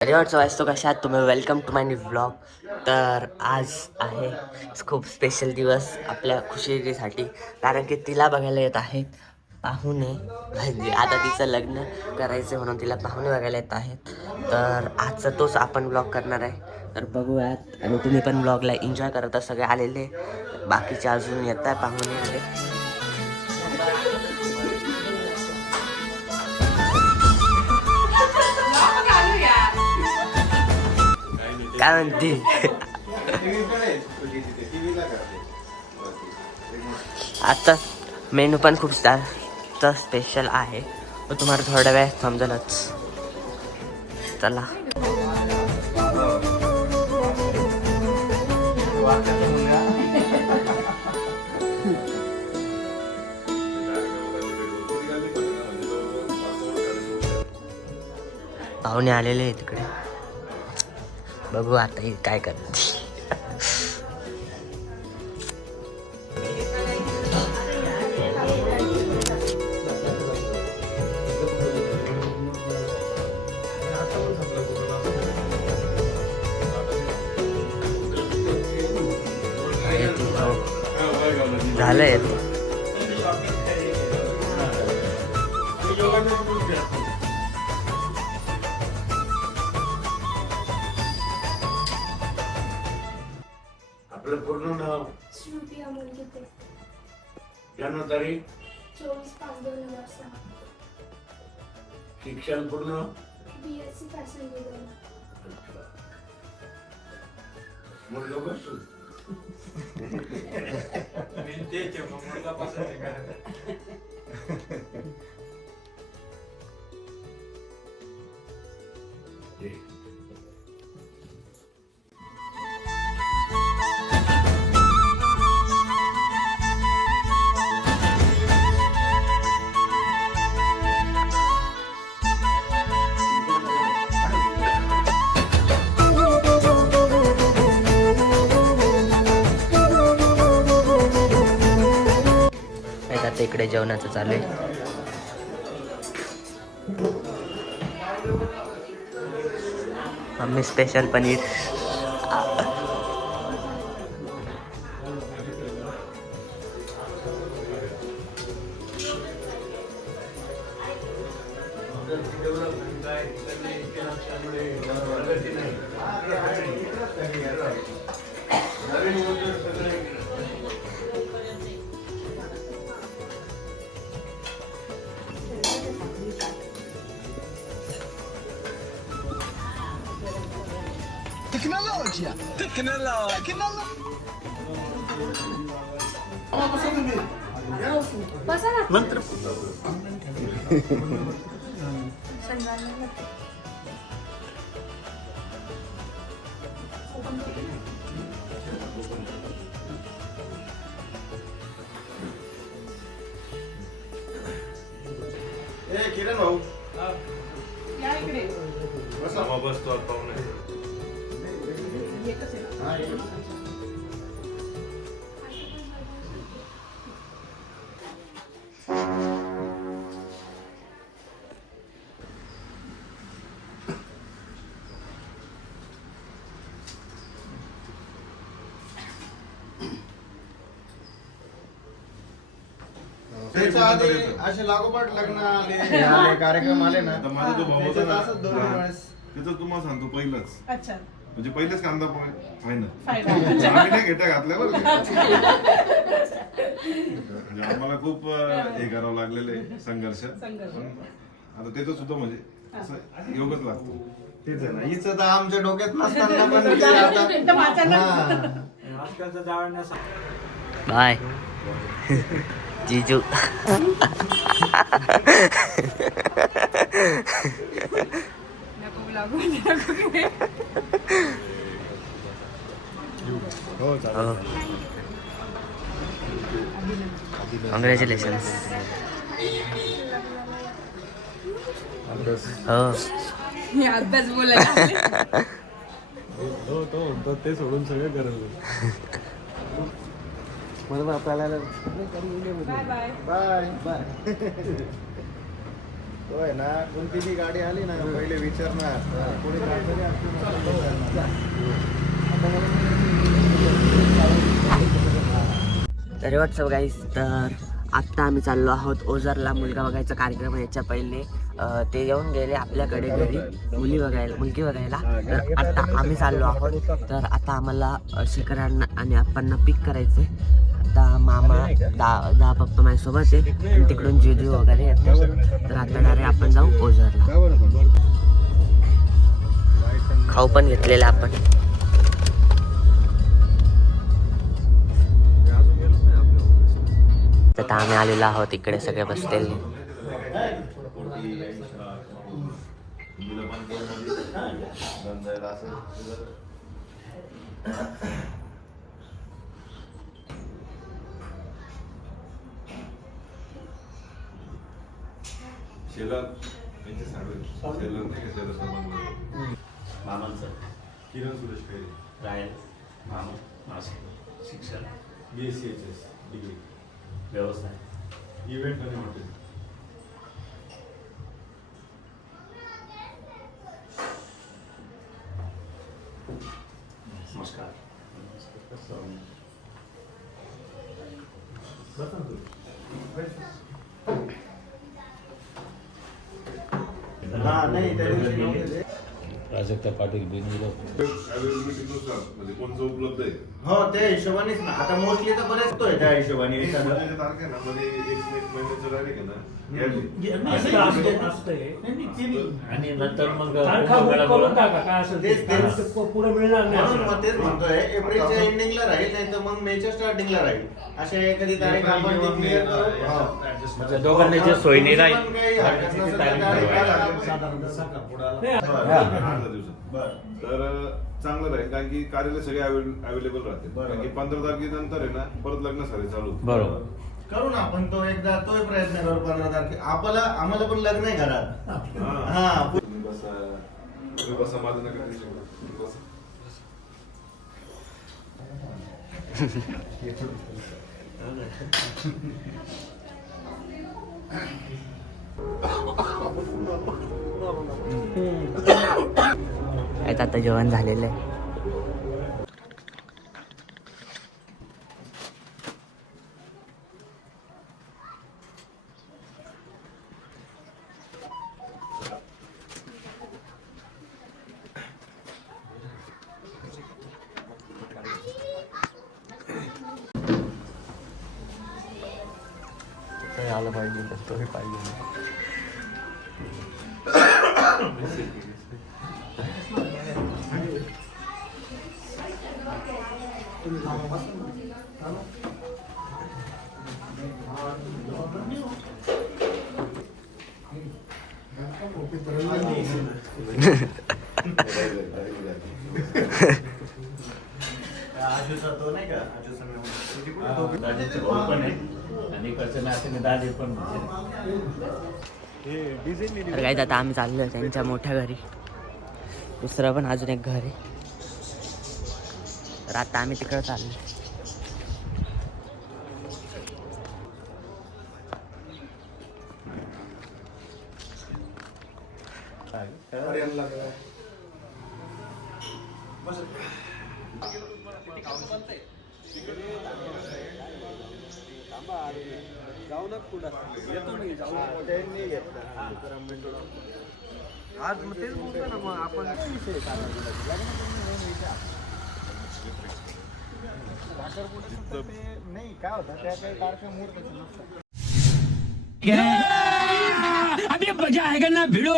रिवॉर्डचा वाचतो कशात तुम्ही welcome to my new blog तर आज आहे खूप स्पेशल दिवस आपल्या खुशीसाठी. कारण की तिला बघायला येत आहेत पाहुणे. म्हणजे आता तिचं लग्न करायचं म्हणून तिला पाहुणे बघायला येत आहेत तर आजचा तोच आपण ब्लॉग करणार आहे. तर बघूयात. आणि तुम्ही पण ब्लॉगला एन्जॉय करत सगळे आलेले. बाकीचे अजून येत आहे पाहुणे. काय म्हणते आता मेनू पण खूप जास्त स्पेशल आहे. तुम्हाला थोड्या वेळ समजेलच. चला. पाहुणे आलेले आहे तिकडे बघू आता हे काय करते झालंय. आपलं पूर्ण नाव? श्रुती अमोल गीते जन्म तारीख? चोवीस पाच दोन हजार सहा. शिक्षण पूर्ण? B S C fashion design मुलगा बसतो माहीत आता इकडे जेवणाचं चालू आहे. Mummy special paneer. Tecnologia! Tecnologia! Tecnologia! बसा ना नंतर ए किरण भाऊ बसतो पाहुणे हा, ये. त्याच्या आधी असे लागोपाठ लग्न आले आले कार्यक्रम आले ना. आता माझा जो भाऊ होता त्याच्यात ना, असंच दोन हा. वेळेस. त्याचं तुम्हाला सांगतो पहिलंच. अच्छा. म्हणजे पहिलेच कांदा पोहे फायनल आम्ही नाही घेट्या घातल्या बरं का. म्हणजे आम्हाला खूप अं, हे करावं लागलेलं आहे संघर्ष. संघर्ष. पण आता त्याचं सुद्धा म्हणजे असं योगच लागतो. तेच आहे ना. हिचं तर आमच्या डोक्यात नसताना पण ते आता. एकदम अचानक. हा. बाय. जीजू. हो चालेल कॉंग्रॅच्युलेशन हो मी अभ्यास बोलायला हो तो म्हणतो ते सोडून सगळं करत म्हणून आपल्याला बाय बाय बाय बाय तो आहे ना कोणती बी गाडी आली ना पहिले विचारणार. कोणी ना, तो विचारणार. तर व्हॉट्सअप गाईस तर आत्ता आम्ही चाललो आहोत ओझरला. मुलगा बघायचा कार्यक्रम आहे याच्या पहिले. अं, ते येऊन गेले आपल्याकडे घरी. मुली बघायला मुलगी बघायला. तर आत्ता आम्ही चाललो आहोत. तर आता आम्हाला अं, शिखरांना आणि आप्पांना पिक करायचे दादा मामा दा दहा पप्पा माझ्यासोबत आहे. आणि तिकडून जेजू वगैरे येते. तर आता डायरेक्ट आपण जाऊ ओझरला. खाऊ पण घेतलेला आपण. तर आता आम्ही आलेलो आहोत इकडे सगळे बसलेले. शेलार यांचे सांगेल शेलार नाही का शेलार सामान मामांचं. किरण सुरेश खैरे. रायल मामा माझं शिक्षण. B S C H S degree व्यवसाय. इव्हेंट आणि हॉटेल नमस्कार. हा नाही त्या दिवशी नव्हते ते. प्राजक्ता पाटील बिनविरोध. म्हणजे कोणचं उपलब्ध आहे? हो त्या हिशोबानेच ना. आता मोस्टली तर बरेच होतोय त्या हिशोबाने. एक एखादं. महिन्याच्या तारखे ना मध्ये एक एक महिन्याचं डायरेक्ट आहे ना? या- आणि नंतर मग ते. तेच- तेच. ते पुढे मिळणार नाही म्हणून. मग तेच म्हणतोय एप्रिलच्या एंडिंगला राहील नाही तर मग मेच्या स्टार्टिंगला राहील. अशा एखादी तारीख आपण ती क्लिअर करू हो. म्हणजे दोघांना जे राहील तर चांगलं राहील कारण की कार्यालय सगळे अवेलेबल राहते. कारण की पंधरा तारखेनंतर आहे ना परत लग्न सारे चालू बरोबर. करू ना आपण तो एकदा तोही प्रयत्न करू पंधरा तारखे. आपल्याला आम्हाला पण लग्न आहे घरात. हा. तुम्ही बसा. तुम्ही बसा माझं नका बसा. आहेत आता जेवण झालेलं आहे? आलं पाहिजे तोही पाहिजे. आजूचा तो नाही का? आजूचा दाजीचं भाऊ पण आहे. आणि इकडचं नात्याने दाजी पण तर काय आता आम्ही चाललो त्यांच्या मोठ्या घरी. दुसरं पण अजून एक घर आहे. तर आता आम्ही तिकडं चाललो घेतलं. आज मग तेच बोलतो ना मग आपण नाही काय होतं त्या काही तारखा मुहूर्त अभी मजा आएगा ना भिड़ो।